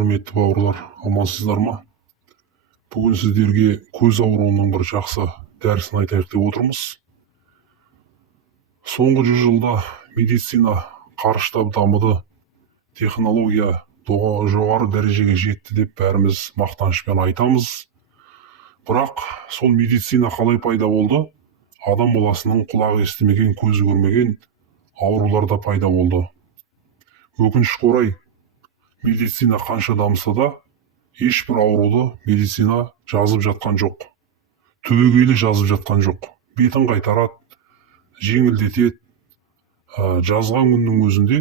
Құрметті бауырлар, амансыздар ма? Бүгін сіздерге көз ауруының бір жақсы дәрісін айтайық деп отырмыз. Соңғы 100 жылда медицина қарыштап дамыды, технология жоғары дәрежеге жетті деп бәріміз мақтанышпен айтамыз. Бірақ сол медицина қалай пайда болды? Адам баласының құлағы естімеген, көзі көрмеген аурулар да пайда болды. Өкінішке орай, медицина қанша дамыса да, ешбір ауруды медицина жазып жатқан жоқ. Түбегейлі жазып жатқан жоқ. Бетін қайтарады, жеңілдетеді. Жазған күннің өзінде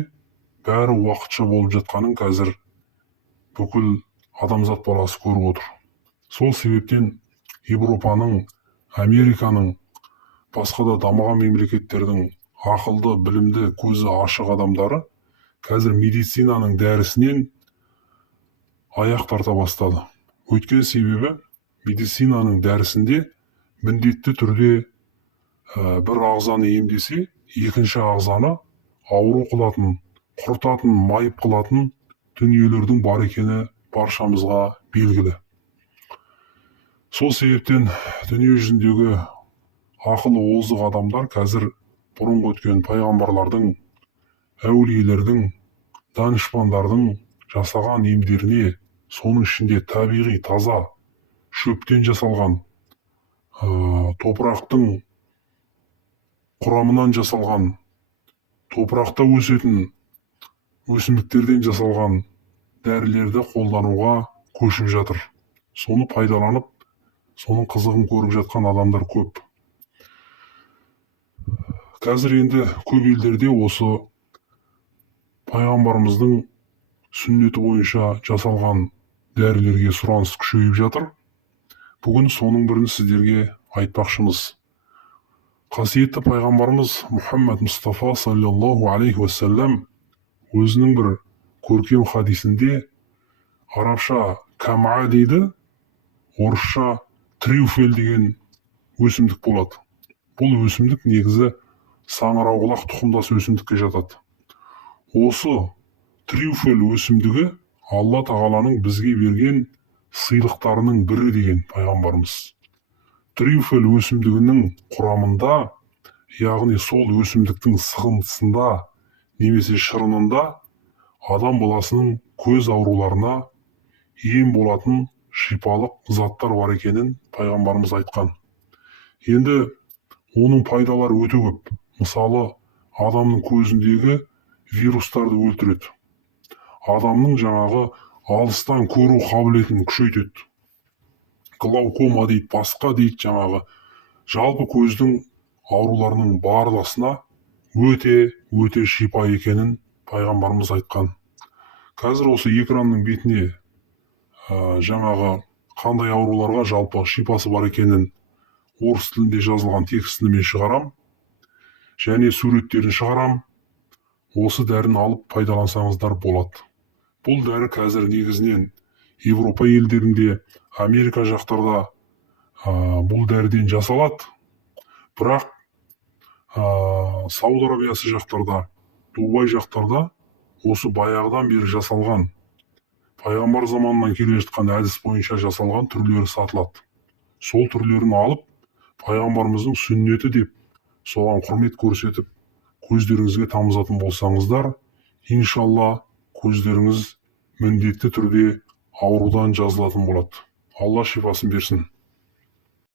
бәрі уақытша болып жатқанын қазір бүкіл адамзат баласы көріп отыр. Сол себептен Европаның, Американың, басқа да дамыған мемлекеттердің ақылды, білімді, көзі ашық адамдары қазір медицинаның дәрісінен аяқ тарта бастады. Өйткені себебі медицинаның дәрісінде міндетті түрде бір ағзаны емдесе, екінші ағзаны ауру қылатын, құртатын, майып қылатын дүниелердің бар екені баршамызға белгілі. Сол себептен дүние жүзіндегі ақылы озық адамдар қазір бұрынғы өткен пайғамбарлардың, әулиелердің, данышпандардың жасаған емдеріне, соның ішінде табиғи таза шөптен жасалған, топырақтың құрамынан жасалған, топырақта өсетін өсімдіктерден жасалған дәрілерді қолдануға көшіп жатыр. Соны пайдаланып, соның қызығын көріп жатқан адамдар көп. Қазір енді көп елдерде осы пайғамбарымыздың сүннеті бойынша жасалған дәрілерге сұраныс күшейіп жатыр. Бүгін соның бірін сіздерге айтпақшымыз. Қасиетті пайғамбарымыз Мұхаммад Мұстафа саллаллаху алейхи уассалам өзінің бір көркем хадисінде арабша кама дейді, орысша трюфель деген өсімдік болады. Бұл өсімдік негізі саңырауқұлақ тұқымдас өсімдікке жатады. Осы трюфель өсімдігі Алла тағаланың бізге берген сыйлықтарының бірі деген пайғамбарымыз. Трюфель өсімдігінің құрамында, яғни сол өсімдіктің сығындысында немесе шырынында адам баласының көз ауруларына ем болатын шипалық заттар бар екенін пайғамбарымыз айтқан. Енді оның пайдалары өте көп. Мысалы, адамның көзіндегі вирустарды өлтіреді. Адамның жаңағы алыстан көру қабілетін күшейтеді. Глаукома дейді, басқа дейді, жаңағы жалпы көздің ауруларының барлығына өте шипа екенін пайғамбарымыз айтқан. Қазір осы экранның бетіне жаңағы қандай ауруларға жалпы шипасы бар екенін орыс тілінде жазылған текстін мен шығарам, және суреттерін шығарам. Осы дәріні алып пайдалансаңыздар болады. Бұл дәрі қазір негізінен Европа елдерінде, Америка жақтарда бұл дәріден жасалады. Бірақ Сауд Арабиясы жақтарда, Дубай жақтарда осы баяғыдан бері жасалған, пайғамбар заманынан келе жатқан әдіс бойынша жасалған түрлері сатылады. Сол түрлерін алып, пайғамбарымыздың сүннеті деп, соған құрмет көрсетіп, көздеріңізге тамызатын болсаңыздар, иншалла көздеріңіз міндетті түрде аурудан жазылатын болады. Алла шипасын берсін.